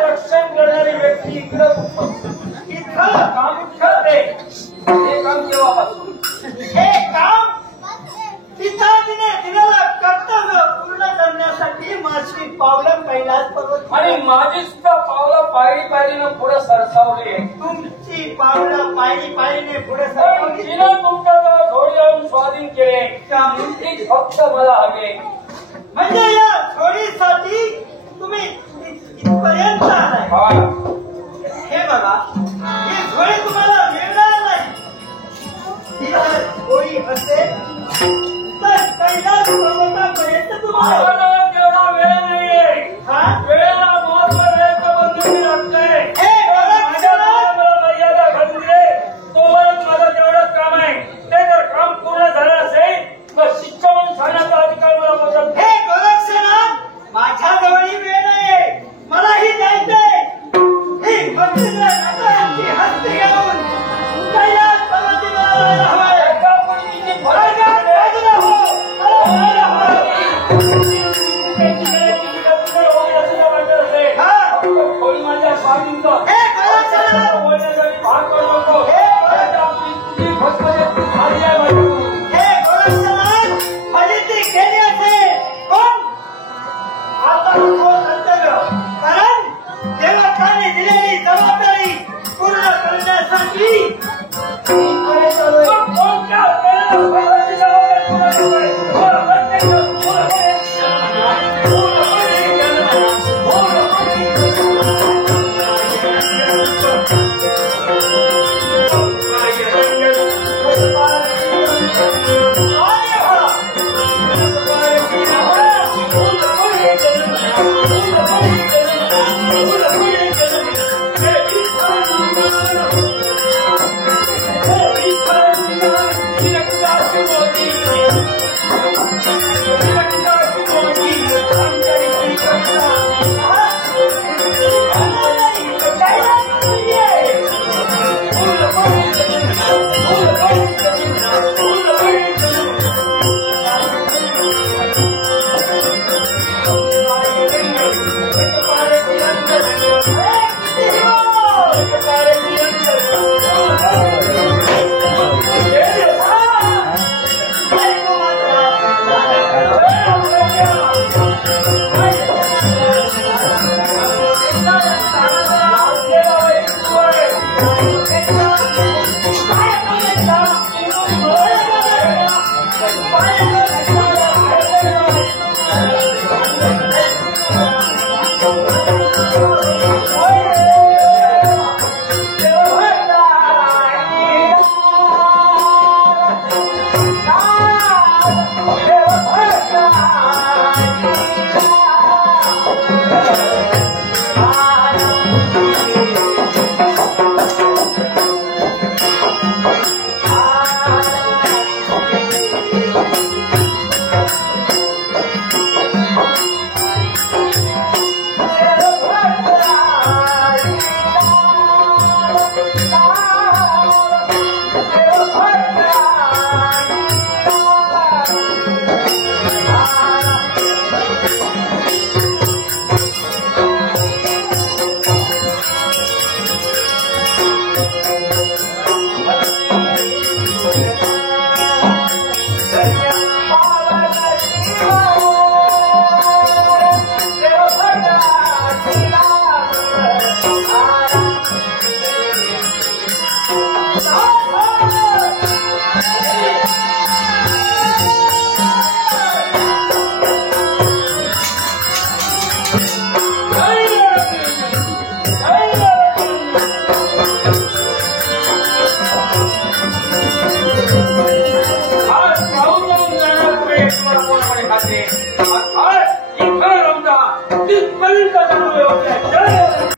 रक्षण करणारी व्यक्ती इथं काम करते. हे काम केव्हापासून? हे काम तिथं दिलेलं कर्तव्य पूर्ण करण्यासाठी माझी पावलं कैलास पर्वत आणि माझी सुद्धा पावलं पायरी पायरीनं पुढे सरसावली. तुमची पावलं पायरी पायरीने पुढे पण सरसावली. तिनं तुमच्याजवळ झोडी लावून स्वाधीन केले. ती फक्त मला हवे. म्हणजे या झोडीसाठी तुम्ही इथपर्यंत आलाय. हे बघा, ही झोडी तुम्हाला मिळणार नाही. ही जर झोडी असेल तर कैलास पर्वतापर्यंत तुम्हाला तेवढा वेळ नाहीये. वेळेला महत्व द्यायचं बंधुकी लागतंय. मर्यादा घालून दे. तोपर्यंत माझं तेवढंच काम आहे. ते जर काम पूर्ण झालं असेल तर शिक्षा म्हणून सांगण्याचा अधिकार मला बदल. हे गोरक्षनाथ, माझ्याजवळ ही वेळ नाहीये. मलाही जायचंय. ही भक्तीची हस्ती घेऊन कैलास पर्वताला हवाय. माझ्या स्वाधीनचा भाग करू नको. दिलेली जबाबदारी पूर्ण करण्यासाठी खाते.